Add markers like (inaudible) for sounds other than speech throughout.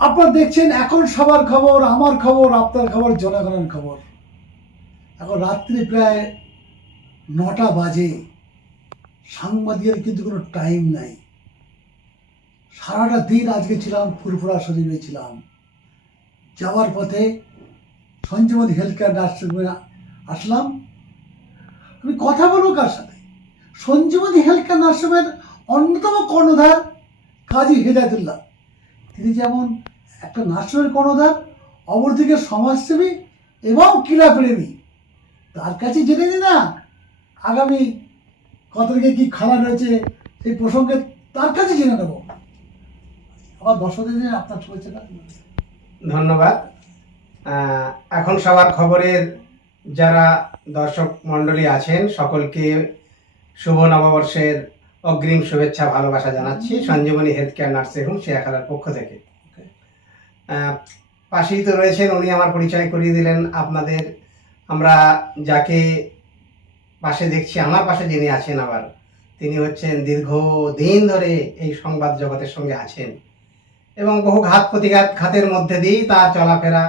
আপনারা দেখছেন এখন সবার খবর, আমার খবর, আপনার খবর, জনগণের খবর। এখন রাত্রি প্রায় নটা বাজে। সাংবাদিকের কিন্তু কোনো টাইম নাই। সারাটা দিন আজকে ছিলাম, ফুরফুরা শরীরে ছিলাম। যাওয়ার পথে সঞ্জীবনী হেলথ কেয়ার নার্সিংহোমে আসলাম। আমি কথা বলব কার সাথে? সঞ্জীবনী হেলথ কেয়ার নার্সিংহোমের অন্যতম কর্ণধার কাজী হেদায়তুল্লাহ। তিনি যেমন একটা নার্সিংয়ের কর্ণধার, অপরদিকে সমাজসেবী এবং ক্রীড়াপ্রেমী। তার কাছে জেনে নি না, আগামী কত তারিখে কী খেলা রয়েছে, সেই প্রসঙ্গে তার কাছে জেনে নেব। আমার দর্শকদের জন্য আপনার শুভেচ্ছা ধন্যবাদ। এখন সবার খবরের যারা দর্শক মণ্ডলী আছেন, সকলকে শুভ নববর্ষের অগ্রিম শুভেচ্ছা, ভালোবাসা জানাচ্ছি। Sanjeevani health care nursing home, শেয়াখালার পক্ষ থেকে। পাশেই তো রয়েছেন, উনি আমার পরিচয় করিয়ে দিলেন। আপনাদের, আমরা যাকে পাশে দেখছি, আমার পাশে যিনি আছেন আবার, তিনি হচ্ছেন দীর্ঘদিন ধরে এই সংবাদ জগতের সঙ্গে আছেন। এবং বহু ঘাত প্রতিঘাত ঘাতের মধ্যে দিয়েই তার চলাফেরা।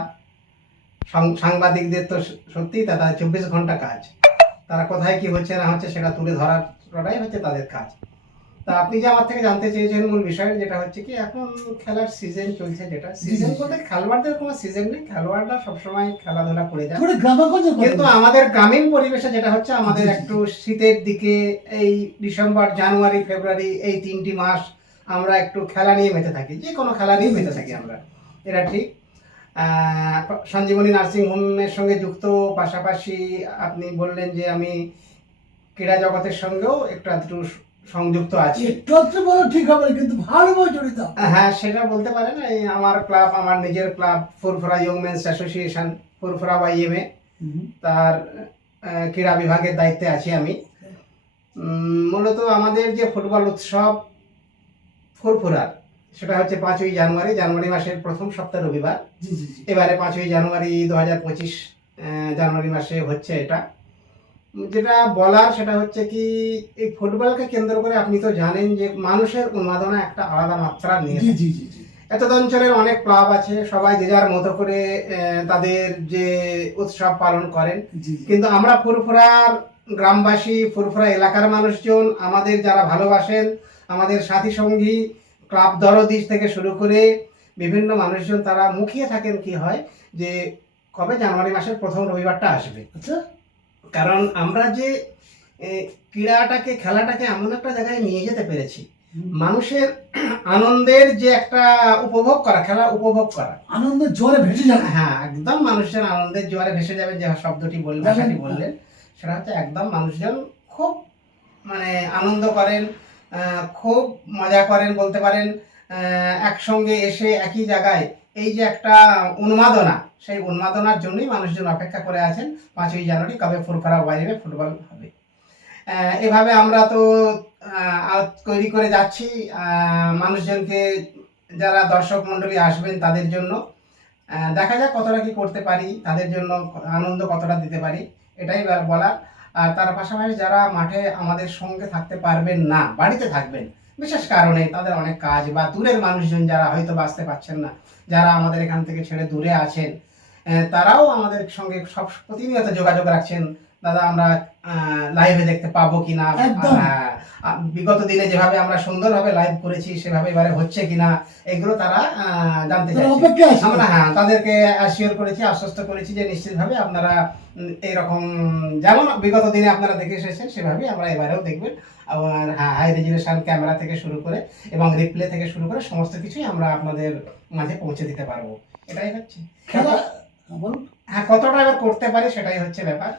সাংবাদিকদের তো সত্যিই তাদের চব্বিশ ঘণ্টা কাজ। তারা কোথায় কি হচ্ছে না হচ্ছে, সেটা তুলে ধরাটাই হচ্ছে তাদের কাজ। তা আপনি যে আমার থেকে জানতে চেয়েছেন মূল বিষয় যেটা হচ্ছে কি এখন খেলার সিজন চলছে যেটা। সিজন বলতে খেলোয়াড়দের কোনো সিজন নেই খেলোয়াড়রা সবসময় খেলাধুলা করে যায়। কিন্তু আমাদের গ্রামীণ পরিবেশে যেটা হচ্ছে আমাদের। একটু শীতের দিকে এই ডিসেম্বর জানুয়ারি ফেব্রুয়ারি এই তিনটি মাস আমরা একটু খেলা নিয়ে মেতে থাকি যে কোনো খেলা নিয়ে মেতে থাকি আমরা। এটা ঠিক। আহ, সঞ্জীবনী নার্সিং হোমের সঙ্গে যুক্ত পাশাপাশি আপনি বললেন যে আমি ক্রীড়া জগতের সঙ্গেও একটু আধটু সংযুক্ত আছি। একটু একটু বলো ঠিক হবে কিন্তু ভালোভাবে জড়িত হ্যাঁ সেটা বলতে পারেন এই আমার ক্লাব আমার নিজের club Furfura young men's association Furfura YMA হুম। তার ক্রীড়া বিভাগের দায়িত্বে আছি আমি। মূলত আমাদের যে ফুটবল উৎসব ফুরফুরার সেটা হচ্ছে পাঁচই জানুয়ারি জানুয়ারি মাসের প্রথম সপ্তাহ রবিবার। এবারে পাঁচই জানুয়ারি দু হাজার পঁচিশ জানুয়ারি মাসে হচ্ছে এটা। যেটা বলার সেটা হচ্ছে কি এই ফুটবলকে কেন্দ্র করে আপনি তো জানেন যে মানুষের উন্মাদনা একটা আলাদা মাত্রা নিয়ে জি জি জি এতদ অঞ্চলের অনেক ক্লাব আছে সবাই যে যার মতো করে তাদের যে উৎসব পালন করেন। কিন্তু আমরা ফুরফুরার গ্রামবাসী ফুরফুরা এলাকার মানুষজন আমাদের যারা ভালোবাসেন আমাদের সাথী সঙ্গী ক্লাব দরদিস থেকে শুরু করে বিভিন্ন মানুষজন তারা মুখিয়ে থাকেন কি হয় যে কবে জানুয়ারি মাসের প্রথম রবিবারটা আসবে। আচ্ছা। কারণ আমরা যে ক্রীড়াটাকে খেলাটাকে এমন একটা জায়গায় নিয়ে যেতে পেরেছি মানুষের আনন্দের যে একটা উপভোগ করা খেলা উপভোগ করা। আনন্দের জোরে ভেসে যাবে। হ্যাঁ একদম মানুষের আনন্দের জোয়ারে ভেসে যাবে যে শব্দটি বললেন। ভাষাটি বললেন। সেটা হচ্ছে একদম মানুষজন খুব মানে আনন্দ করেন খুব মজা করেন বলতে পারেন একসঙ্গে এসে একই জায়গায় এই যে একটা উন্মাদনা, সেই উন্মাদনার জন্যই মানুষজন অপেক্ষা করে আছেন পাঁচই জানুয়ারি কবে ফুরফুরা বাইরে ফুটবল হবে। এভাবে আমরা তো তৈরি করে যাচ্ছি মানুষজনকে যারা দর্শক মণ্ডলী আসবেন তাদের জন্য। দেখা যাক কতটা কি করতে পারি, তাদের জন্য আনন্দ কতটা দিতে পারি, এটাই বলার। আর তার পাশাপাশি যারা মাঠে আমাদের সঙ্গে থাকতে পারবেন না, বাড়িতে থাকবেন বিশেষ কারণে তাদের অনেক কাজ বা দূরের মানুষজন যারা হয়তো বাঁচতে পারছেন না, যারা আমাদের এখান থেকে ছেড়ে দূরে আছেন তারাও আমাদের সঙ্গে সব প্রতিনিয়ত যোগাযোগ রাখছেন। দাদা আমরা লাইভে দেখতে পাবো কিনা? বিগত দিনে যেভাবে আমরা সুন্দরভাবে লাইভ করেছি সেভাবে এবারে হচ্ছে কিনা এগুলো তারা জানতে চাইছে। আমরা হ্যাঁ তাদেরকে অ্যাসিওর করেছি আশ্বস্ত করেছি যে নিশ্চিতভাবে আপনারা উম, এইরকম যেমন বিগত দিনে আপনারা দেখে এসেছেন সেভাবে আমরা এবারেও দেখবেন। আবার হ্যাঁ হাই রেজুলেশন ক্যামেরা থেকে শুরু করে এবং রিপ্লে থেকে শুরু করে সমস্ত কিছুই আমরা আপনাদের মাঝে পৌঁছে দিতে পারব। এটাই হচ্ছে। বলুন। হ্যাঁ কতটা এবার করতে পারি সেটাই হচ্ছে ব্যাপার।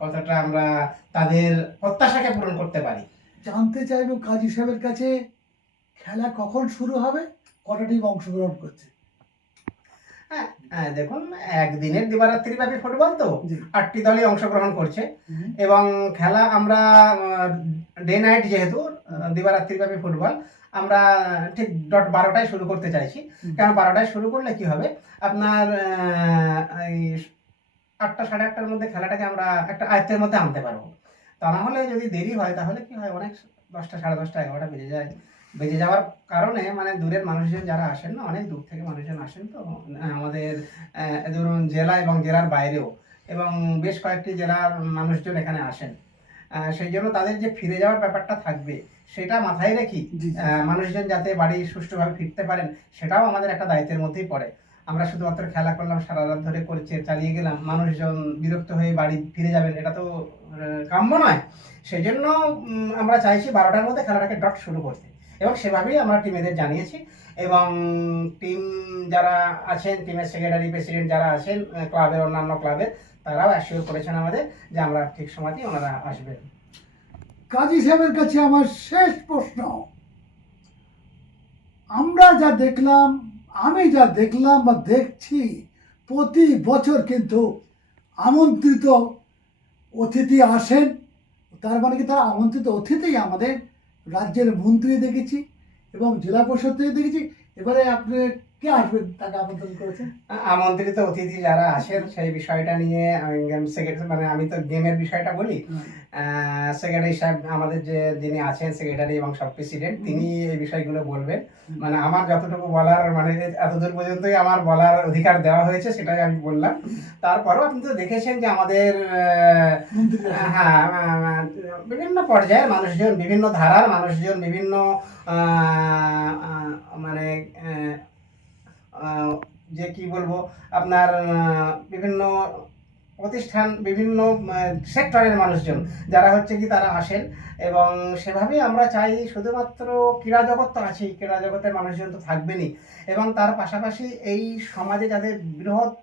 কতটা আমরা তাদের প্রত্যাশাকে পূরণ করতে পারি। জানতে চাইব কাজী সাহেবের কাছে খেলা কখন শুরু হবে? কটা টিম অংশগ্রহণ করছে? হ্যাঁ হ্যাঁ, দেখুন একদিনের দিবারাত্রি ব্যাপী ফুটবল তো। আটটি দলই অংশগ্রহণ করছে। এবং খেলা আমরা ডে নাইট যেহেতু দিবারাত্রিব্যাপী ফুটবল আমরা ঠিক ডট বারোটায় শুরু করতে চাইছি। কারণ বারোটায় শুরু করলে কি হবে? আপনার আটটা সাড়ে আটটার মধ্যে খেলাটাকে আমরা একটা আয়ত্তের মধ্যে আনতে পারব। তা না হলে যদি দেরি হয় তাহলে কি হয়? অনেক দশটা সাড়ে দশটা এগারোটা বেজে যায়। বেজে যাওয়ার কারণে মানে দূরের মানুষজন যারা আসেন না অনেক দূর থেকে মানুষজন আসেন তো আমাদের ধরুন জেলা এবং জেলার বাইরেও এবং বেশ কয়েকটি জেলার মানুষজন এখানে আসেন। সেই জন্য তাদের যে ফিরে যাওয়ার ব্যাপারটা থাকবে সেটা মাথায় রেখি মানুষজন যাতে বাড়ি সুষ্ঠুভাবে ফিরতে পারেন সেটাও আমাদের একটা দায়িত্বের মধ্যেই পড়ে। আমরা শুধুমাত্র খেলা করলাম সারা রাত ধরে করছে, চালিয়ে গেলাম, মানুষজন বিরক্ত হয়ে বাড়ি ফিরে যাবেন, এটা তো কাম্য নয়। সেই জন্য আমরা চাইছি বারোটার মধ্যে খেলাটাকে ডট শুরু করতে। এবং সেভাবেই আমরা টিমেদের জানিয়েছি। এবং টিম যারা আছেন টিমের সেক্রেটারি প্রেসিডেন্ট যারা আছেন ক্লাবের অন্যান্য ক্লাবের তারাও অ্যাসিওর করেছেন আমাদের যে আমরা ঠিক সময়তেই ওনারা আসবেন। কাজী সাহেবের কাছে আমার শেষ প্রশ্ন। আমরা যা দেখলাম আমি যা দেখলাম বা দেখছি, প্রতি বছর কিন্তু আমন্ত্রিত অতিথি আসেন। তার মানে কি তারা আমন্ত্রিত অতিথি আমাদের রাজ্যের মন্ত্রী দেখেছি এবং জেলা পরিষদ থেকে দেখেছি। এবারে আপনি কে আসবেন তাকে আমন্ত্রণ করেছেন আমন্ত্রিত অতিথি যারা আসেন সেই বিষয়টা নিয়ে আমি গেম সেক্রেটারি মানে আমি তো গেমের বিষয়টা বলি। সেক্রেটারি সাহেব আমাদের যে যিনি আছেন সেক্রেটারি এবং সব প্রেসিডেন্ট তিনি এই বিষয়গুলো বলবেন। মানে আমার যতটুকু বলার মানে এতদূর পর্যন্তই আমার বলার অধিকার দেওয়া হয়েছে সেটাই আমি বললাম। তারপরেও আপনি তো দেখেছেন যে আমাদের হ্যাঁ বিভিন্ন পর্যায়ের মানুষজন বিভিন্ন ধারার মানুষজন বিভিন্ন মানে যে কি বলব, আপনার বিভিন্ন প্রতিষ্ঠান, বিভিন্ন সেক্টরের মানুষজন, যারা হচ্ছে কি তারা আসেন এবং সেভাবেই আমরা চাই শুধুমাত্র ক্রীড়া জগৎ তো আছেই, ক্রীড়া জগতের মানুষজন তো থাকবেনই। এবং তার পাশাপাশি এই সমাজে যাদের বৃহৎ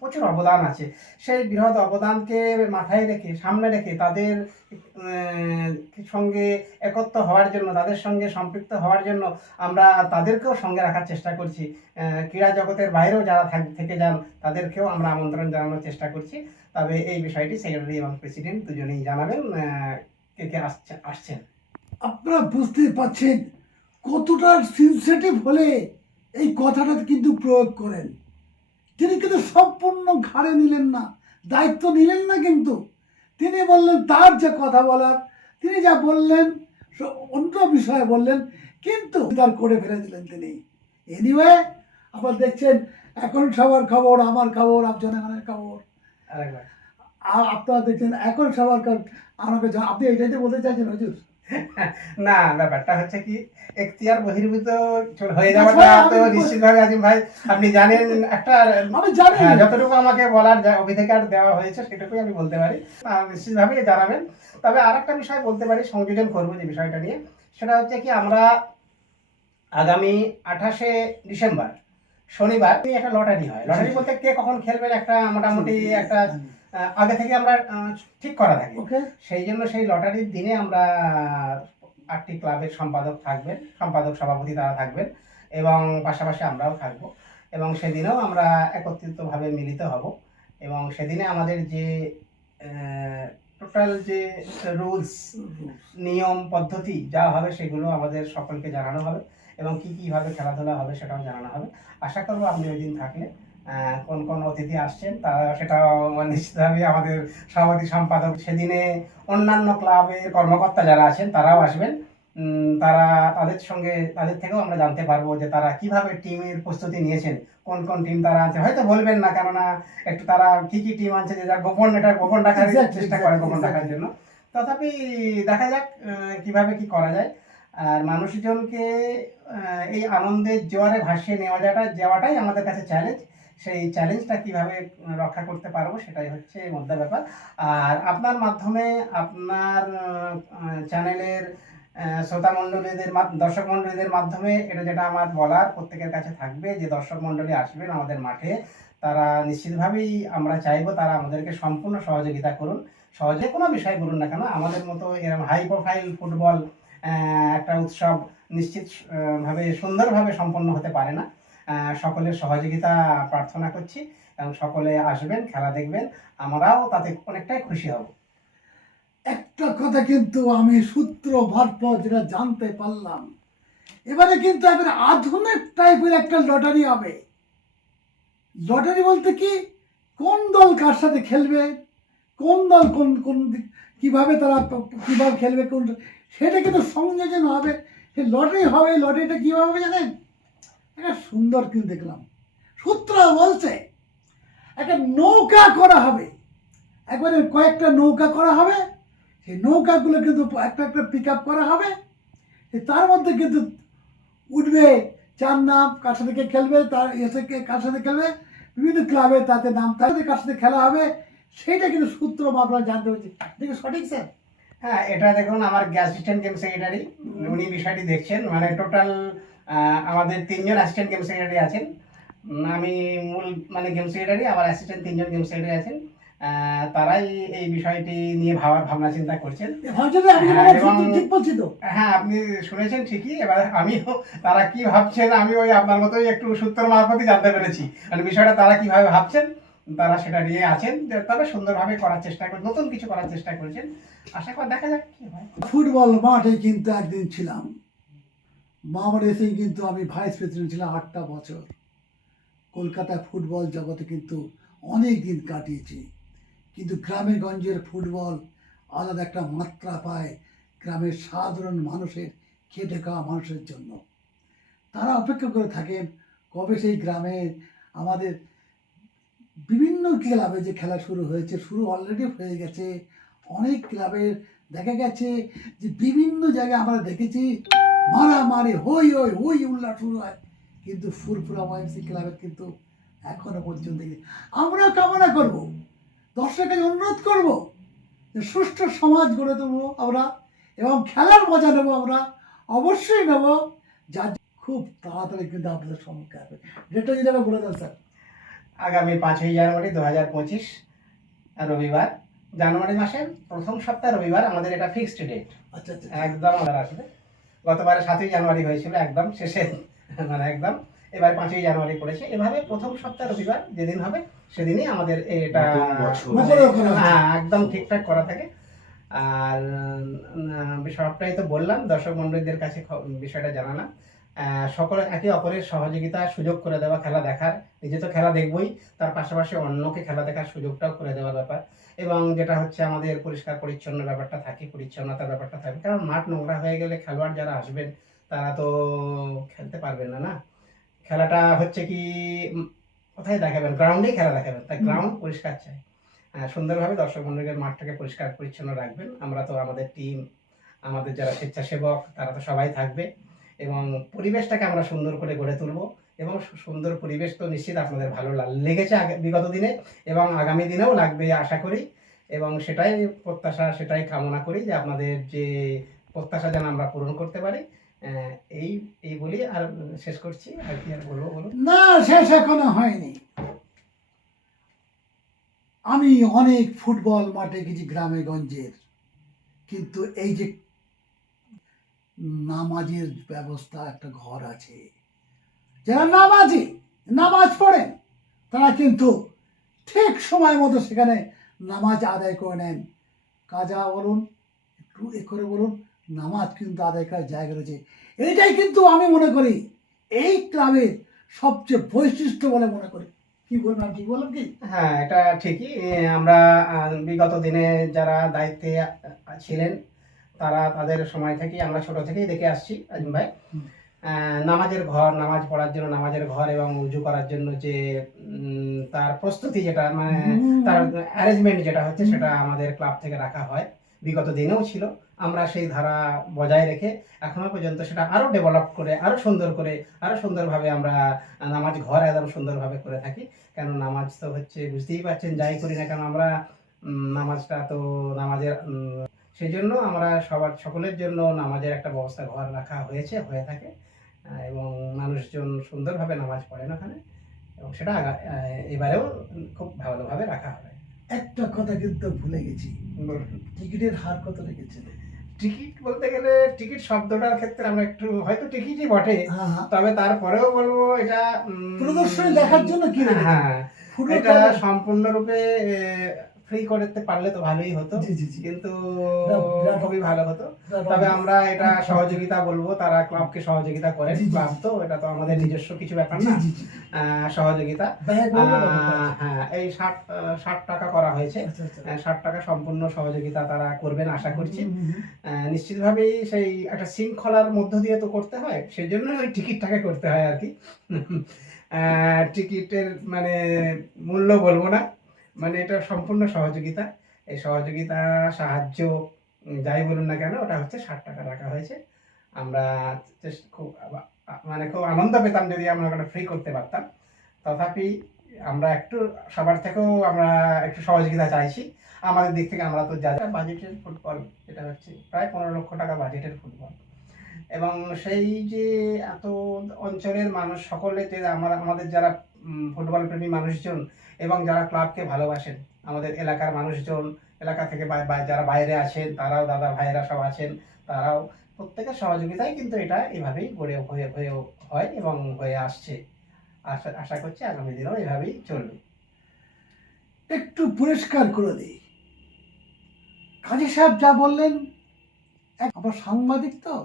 প্রচুর অবদান আছে, সেই বৃহৎ অবদানকে মাথায় রেখে, সামনে রেখে তাদের সঙ্গে একত্র হওয়ার জন্য, তাদের সঙ্গে সম্পৃক্ত হওয়ার জন্য আমরা তাদেরকেও সঙ্গে রাখার চেষ্টা করছি। ক্রীড়া জগতের বাইরেও যারা থাক- যান, তাদেরকেও আমরা আমন্ত্রণ জানানোর চেষ্টা করছি। তবে এই বিষয়টি সেক্রেটারি এবং প্রেসিডেন্ট দুজনেই জানাবেন কে কে আসছে আসছেন। আপনারা বুঝতে পারছেন কতটা সেন্সিটিভ হলে এই কথাটা কিন্তু প্রয়োগ করেন। তিনি কিন্তু সম্পূর্ণ ঘাড়ে নিলেন না দায়িত্ব নিলেন না কিন্তু। তিনি বললেন তার যে কথা বলার তিনি যা বললেন অন্য বিষয়ে বললেন কিন্তু তার করে ফেলে দিলেন তিনি। এনিওয়ে আবার দেখছেন এখন সবার খবর আমার খবর জনগণের খবর। আপনারা দেখছেন এখন সবার খবর আমাকে আপনি এইটাইতে বলতে চাইছেন হুজুর? (laughs) না ব্যাপারটা হচ্ছে কি এখতিয়ার বহির্ভূত হয়ে যাওয়াটা তো নিশ্চিতভাবে আজিম ভাই আপনি জানেন একটা আমি জানি হ্যাঁ, যতটুকু আমাকে বলার অধিকার দেওয়া হয়েছে সেটুকুই আমি বলতে পারি। আর নিশ্চিতভাবেই জানাবেন। তবে আর একটা বিষয় বলতে পারি সংযোজন করব যে বিষয়টা নিয়ে। সেটা হচ্ছে কি আমরা আগামী আঠাশে ডিসেম্বর শনিবার একটা লটারি হয়। লটারি বলতে কে কখন খেলবেন একটা মোটামুটি একটা আগে থেকে আমরা ঠিক করা থাকে ওকে। সেই জন্য সেই লটারির দিনে আমরা আটটি ক্লাবের সম্পাদক থাকবেন সম্পাদক সভাপতি তারা থাকবেন এবং পাশাপাশি আমরাও থাকব। এবং সেদিনেও আমরা একত্রিতভাবে মিলিত হব। এবং সেদিনে আমাদের যে টোটাল যে রুলস নিয়ম পদ্ধতি যা হবে সেগুলো আমাদের সকলকে জানানো হবে। এবং কি কীভাবে খেলাধুলা হবে সেটাও জানানো হবে। আশা করব আপনি ওই দিন থাকলে কোন কোন অতিথি আসছেন তারা সেটাও নিশ্চিতভাবে আমাদের সভাপতি সম্পাদক সেদিনে অন্যান্য ক্লাবের কর্মকর্তা যারা আছেন তারাও আসবেন। তারা তাদের সঙ্গে তাদের থেকেও আমরা জানতে পারব যে তারা কীভাবে টিমের প্রস্তুতি নিয়েছেন কোন কোন টিম তারা আছে। হয়তো বলবেন না কেননা একটু তারা কি কি টিম আছে যে যারা গোপন এটা গোপন রাখার চেষ্টা করে গোপন রাখার জন্য। তথাপি দেখা যাক কীভাবে কি করা যায়। আর মানুষজনকে এই আনন্দের জোয়ারে ভাসিয়ে নেওয়া যাওয়াটা যাওয়াটাই আমাদের কাছে চ্যালেঞ্জ সেই চ্যালেঞ্জটা কীভাবে রক্ষা করতে পারব সেটাই হচ্ছে মধ্যে ব্যাপার। আর আপনার মাধ্যমে আপনার চ্যানেলের শ্রোতা মণ্ডলীদের দর্শক মণ্ডলীদের মাধ্যমে এটা যেটা আমার বলার প্রত্যেকের কাছে থাকবে যে দর্শক মণ্ডলী আসবেন আমাদের মাঠে তারা নিশ্চিতভাবেই আমরা চাইব তারা আমাদেরকে সম্পূর্ণ সহযোগিতা করুন। সহজে কোনো বিষয় বলুন না কেন আমাদের মতো এরকম হাই প্রোফাইল ফুটবল একটা উৎসব নিশ্চিত আহ, ভাবে সুন্দরভাবে সম্পন্ন হতে পারে না। সকলের সহযোগিতা প্রার্থনা করছি এবং সকলে আসবেন, খেলা দেখবেন, আমরাও তাতে অনেকটাই খুশি হব। একটা কথা কিন্তু আমি সূত্র মারফত যেটা জানতে পারলাম, এবারে কিন্তু এবারে আধুনিক টাইপের একটা লটারি হবে। লটারি বলতে কি? কোন দল কার সাথে খেলবে? কোন দল কোন কোন কীভাবে তারা কীভাবে খেলবে, কোন সেটা কিন্তু সংযোজন হবে। সে লটারি হবে, লটারিটা কীভাবে জানেন? একটা সুন্দর কিন্তু দেখলাম। সূত্র বলছে, একটা নৌকা করা হবে। একবারে কয়েকটা নৌকা করা হবে। সেই নৌকাগুলো কিন্তু একটা একটা পিক করা হবে। তার মধ্যে কিন্তু উঠবে, চার নাম কার সাথে কে খেলবে, তার এসে কে কার সাথে খেলবে, বিভিন্ন ক্লাবে তাতে নাম তাদের কার সাথে খেলা হবে, সেইটা কিন্তু সূত্র আপনারা জানতে পারছি। দেখে সঠিক স্যার হ্যাঁ এটা দেখুন আমার গ্যাস অ্যাসিস্ট্যান্ট গেম সেক্রেটারি উনি বিষয়টি দেখছেন। মানে টোটাল আমাদের তিনজন অ্যাসিস্ট্যান্ট গেম সেক্রেটারি আছেন। আমি মূল মানে গেম সেক্রেটারি আমার অ্যাসিস্ট্যান্ট তিনজন গেম সেক্রেটারি আছেন। তারাই এই বিষয়টি নিয়ে ভাবা ভাবনা চিন্তা করছেন। হ্যাঁ, হ্যাঁ আপনি শুনেছেন ঠিকই। এবার আমিও তারা কি ভাবছেন আমি ওই আপনার মতোই একটু সূত্র মারফতই জানতে পেরেছি। মানে বিষয়টা তারা কীভাবে ভাবছেন তারা সেটা নিয়ে আছেন। তবে সুন্দরভাবে করার চেষ্টা করে নতুন কিছু করার চেষ্টা করছেন। আশা করা দেখা যাক কি হয়। ফুটবল মাঠে কিন্তু একদিন ছিলাম। মামার এসেই কিন্তু আমি ভাইস প্রেসিডেন্ট ছিলাম আটটা বছর। কলকাতায় ফুটবল জগতে কিন্তু অনেক দিন কাটিয়েছি। কিন্তু গ্রামে গঞ্জের ফুটবল আলাদা একটা মাত্রা পায় গ্রামের সাধারণ মানুষের খেটে খাওয়া মানুষের জন্য। তারা অপেক্ষা করে থাকেন কবে সেই গ্রামে আমাদের বিভিন্ন ক্লাবে যে খেলা শুরু হয়েছে, শুরু অলরেডি হয়ে গেছে। অনেক ক্লাবের দেখা গেছে যে বিভিন্ন জায়গায় আমরা দেখেছি মারামারি হই হই হই উল্লাস শুরু হয়। কিন্তু ফুরফুরা ওয়াইমসি ক্লাবের কিন্তু এখনও পর্যন্ত আমরা কামনা করব দর্শকের কাছে অনুরোধ করব যে সুষ্ঠু সমাজ গড়ে তুলবো আমরা এবং খেলার মজা নেব আমরা। অবশ্যই নেব। যা খুব তাড়াতাড়ি কিন্তু আপনাদের সম্মুখে আসবে। ডেটটা যদি বলে দেন স্যার আগামী পাঁচই জানুয়ারি দু হাজার পঁচিশ রবিবার জানুয়ারি মাসের প্রথম সপ্তাহ রবিবার আমাদের এটা ফিক্সড ডেট আচ্ছা আচ্ছা। একদম আমাদের আসবে। গতবারে সাতই জানুয়ারি হয়েছিল একদম শেষে মানে একদম এবার পাঁচই জানুয়ারি পড়েছে। এভাবে প্রথম সপ্তাহ রবিবার যেদিন হবে সেদিনই আমাদের এটা। হ্যাঁ একদম ঠিকঠাক করা থাকে। আর সবটাই তো বললাম দর্শক মন্ডলীদের কাছে বিষয়টা জানালাম। সকলে একে অপরের সহযোগিতা সুযোগ করে দেওয়া খেলা দেখার নিজে তো খেলা দেখবই তার পাশাপাশি অন্যকে খেলা দেখার সুযোগটাও করে দেওয়ার ব্যাপার। এবং যেটা হচ্ছে আমাদের পরিষ্কার পরিচ্ছন্ন ব্যাপারটা থাকে পরিচ্ছন্নতার ব্যাপারটা থাকে। কারণ মাঠ নোংরা হয়ে গেলে খেলোয়াড় যারা আসবেন তারা তো খেলতে পারবেন না না? খেলাটা হচ্ছে কি কোথায় দেখাবেন? গ্রাউন্ডেই খেলা দেখাবেন। তাই গ্রাউন্ড পরিষ্কার চাই। সুন্দরভাবে দর্শক মন্ডলের মাঠটাকে পরিষ্কার পরিচ্ছন্ন রাখবেন। আমরা তো আমাদের টিম আমাদের যারা স্বেচ্ছাসেবক তারা তো সবাই থাকবে। এবং পরিবেশটাকে আমরা সুন্দর করে গড়ে তুলবো। এবং সুন্দর পরিবেশ তো নিশ্চিত আপনাদের ভালো লাগ- লেগেছে বিগত দিনে এবং আগামী দিনেও লাগবে আশা করি। এবং সেটাই প্রত্যাশা, সেটাই কামনা করি যে আপনাদের যে প্রত্যাশা যেন আমরা পূরণ করতে পারি। এই এই বলি আর শেষ করছি। আর কি আর বলব বলুন? না, শেষ এখনও হয়নি। আমি অনেক ফুটবল মাঠে গেছি গ্রামে গঞ্জের। কিন্তু এই যে নামাজের ব্যবস্থা, একটা ঘর আছে। যারা নামাজি নামাজ পড়েন তারা কিন্তু ঠিক সময় মতো সেখানে নামাজ আদায় করে নেন। কাজা বলুন একটু এ করে বলুন নামাজ কিন্তু আদায় করার জায়গা রয়েছে। এইটাই কিন্তু আমি মনে করি এই ক্লাবের সবচেয়ে বৈশিষ্ট্য বলে মনে করি। কি বলবেন ঠিক বললাম কি? হ্যাঁ এটা ঠিকই। আমরা বিগত দিনে যারা দায়িত্বে ছিলেন তারা তাদের সময় থেকেই আমরা ছোট থেকেই দেখে আসছি আজিম ভাই। নামাজের ঘর নামাজ পড়ার জন্য নামাজের ঘর এবং উজু করার জন্য যে তার প্রস্তুতি যেটা মানে তার অ্যারেঞ্জমেন্ট যেটা হচ্ছে সেটা আমাদের ক্লাব থেকে রাখা হয়। বিগত দিনেও ছিল। আমরা সেই ধারা বজায় রেখে এখনও পর্যন্ত সেটা আরও ডেভেলপ করে আরও সুন্দর করে আরও সুন্দরভাবে আমরা নামাজ ঘর একদম সুন্দরভাবে করে থাকি। কেন নামাজ তো হচ্ছে বুঝতেই পারছেন যাই করি না কেন আমরা নামাজটা তো নামাজের সেই জন্য আমরা সবার সকলের জন্য নামাজের একটা ব্যবস্থা ঘর রাখা হয়েছে হয়ে থাকে। এবং মানুষজন সুন্দরভাবে নামাজ পড়েন ওখানে এবং সেটা এবারেও খুব ভালোভাবে রাখা হবে। একটা কথা কিন্তু ভুলে গেছি। টিকিটের হার কত রেখেছে টিকিট বলতে গেলে টিকিট শব্দটার ক্ষেত্রে আমরা একটু হয়তো টিকিটই বটে হ্যাঁ হ্যাঁ। তবে তারপরেও বলব এটা প্রদর্শনী দেখার জন্য কি? হ্যাঁ ফুটবল এটা সম্পূর্ণরূপে ফ্রি করতে পারলে তো ভালোই হতো। কিন্তু খুবই ভালো হতো। তবে আমরা এটা সহযোগিতা বলব তারা ক্লাবকে সহযোগিতা করে। ক্লাব তো এটা তো আমাদের নিজস্ব কিছু ব্যাপার না। সহযোগিতা। আহ, হ্যাঁ এই ষাট ষাট টাকা করা হয়েছে। আচ্ছা, আচ্ছা। ষাট টাকা সম্পূর্ণ সহযোগিতা তারা করবেন আশা করছি। নিশ্চিতভাবেই সেই একটা শৃঙ্খলার মধ্য দিয়ে তো করতে হয় সেই জন্য ওই টিকিটটাকে করতে হয় আর কি। আহ, টিকিটের মানে মূল্য বলব না। মানে এটা সম্পূর্ণ সহযোগিতা। এই সহযোগিতা, সাহায্য যাই বলুন না কেন, ওটা হচ্ছে ষাট টাকা রাখা হয়েছে। আমরা খুব মানে খুব আনন্দ পেতাম যদি আমরা ওটা ফ্রি করতে পারতাম। তথাপি আমরা একটু, সবার থেকেও আমরা একটু সহযোগিতা চাইছি। আমাদের দিক থেকে আমরা তো যা যা বাজেটের ফুটবল এটা হচ্ছে প্রায় পনেরো লক্ষ টাকা বাজেটের ফুটবল এবং সেই যে এত অঞ্চলের মানুষ, সকলে যে আমরা, আমাদের যারা ফুটবল প্রেমী মানুষজন এবং যারা ক্লাবকে ভালোবাসেন, আমাদের এলাকার মানুষজন, এলাকা থেকে যারা বাইরে আছেন, তারাও দাদা ভাইয়েরা সব আছেন, তারাও প্রত্যেকের সহযোগিতায় কিন্তু এটা এভাবেই গড়ে হয়ে হয়ে হয় এবং হয়ে আসছে। আশা আশা করছি আগামী দিনেও এভাবেই চলবে। একটু পরিষ্কার করে দিই। কাজী সাহেব যা বললেন আমরা সাংবাদিক তো?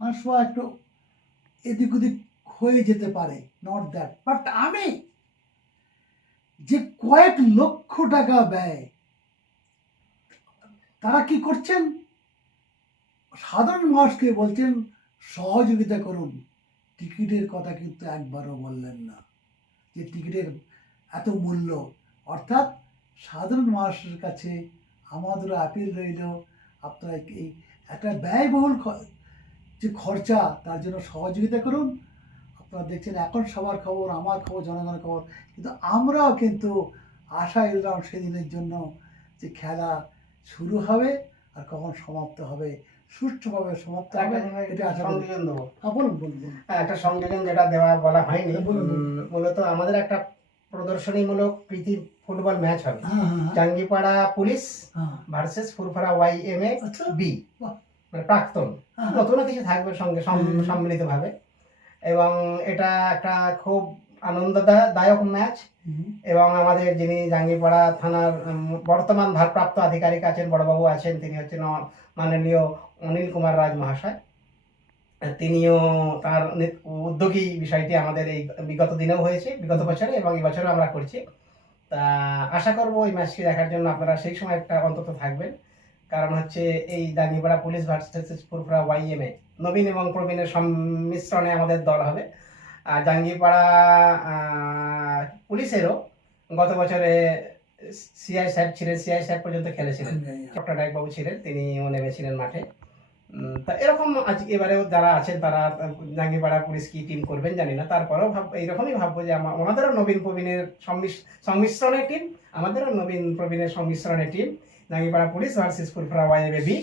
সময় একটু এদিক ওদিক হয়ে যেতে পারে নট দ্যাট বাট আমি যে কয়েক লক্ষ টাকা ব্যয়, তারা কি করছেন? সাধারণ মানুষকে বলছেন, সহযোগিতা করুন। টিকিটের কথা কিন্তু একবারও বললেন না। যে টিকিটের এত মূল্য, অর্থাৎ সাধারণ মানুষের কাছে আমাদেরও আপিল রইল, আপনারা এই একটা ব্যয়বহুল যে খরচা, তার জন্য সহযোগিতা করুন। আপনারা দেখছেন এখন সবার খবর আমার খবর জনগণের খবর। কিন্তু আমরাও কিন্তু আশা এলাম সেদিনের জন্য যে খেলা শুরু হবে আর কখন সমাপ্ত হবে সুষ্ঠুভাবে সমাপ্ত হবে এটা আশা সংযোজন দেবো। হ্যাঁ বলুন বলুন। হ্যাঁ, একটা সংযোজন যেটা দেওয়া বলা হয়নি। উম, মূলত আমাদের একটা প্রদর্শনীমূলক প্রীতি ফুটবল ম্যাচ হবে। হ্যাঁ হ্যাঁ হ্যাঁ, জাঙ্গিপাড়া পুলিশ হ্যাঁ। Versus Furfura Y M A আচ্ছা। বি। মানে প্রাক্তন। হ্যাঁ, নতুন কিছু থাকবে সঙ্গে। সম্মিলিতভাবে। এবং এটা একটা খুব আনন্দদায়ক ম্যাচ এবং আমাদের যিনি জাঙ্গিপাড়া থানার বর্তমান ভারপ্রাপ্ত আধিকারিক আছেন বড়বাবু আছেন তিনি হচ্ছেন মাননীয় অনিল কুমার রাজ মহাশয়। তিনিও তার উদ্যোগী বিষয়টি আমাদের এই বিগত দিনেও হয়েছে বিগত বছরে এবং এই বছরও আমরা করছি। তা আশা করব এই ম্যাচটি দেখার জন্য আপনারা সেই সময় একটা অন্তত থাকবেন। কারণ হচ্ছে এই Dangipara police versus Purpura YMA নবীন এবং প্রবীণের সংমিশ্রণে আমাদের দল হবে। আর জাঙ্গিপাড়া পুলিশেরও গত বছরে সিআই সাহেব ছিলেন সিআই সাহেব পর্যন্ত খেলেছিলেন। ডক্টর নায়কবাবু ছিলেন তিনিও নেমেছিলেন মাঠে। তা এরকম আজ এবারেও যারা আছেন তারা জাঙ্গিপাড়া পুলিশ কি টিম করবেন জানি না। তারপরেও ভাব এইরকমই ভাববো যে আমার ওনাদেরও নবীন প্রবীণের সংমিশ- সংমিশ্রণের টিম আমাদেরও নবীন প্রবীণের সংমিশ্রণের team Jangipara police versus Furfura YAB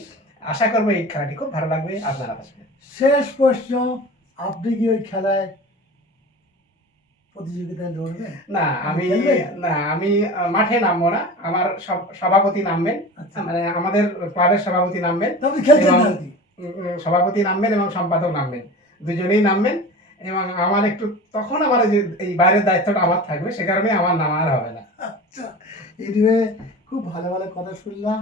আশা করব এই খেলাটি খুব ভালো লাগবে আপনারা আসবেন। শেষ প্রশ্ন আপনি কি ওই খেলায় প্রতিযোগিতায় লড়বেন না আমি না আমি মাঠে নামবো না আমার সভাপতি নামবেন আচ্ছা। মানে আমাদের ক্লাবের সভাপতি নামবেন সভাপতি নামবেন এবং সম্পাদক নামবেন দুজনেই নামবেন এবং আমার একটু তখন আমার এই বাইরের দায়িত্বটা আমার থাকবে সে কারণে আমার নাম আর হবে না। আচ্ছা এনিওয়ে খুব ভালো ভালো কথা শুনলাম।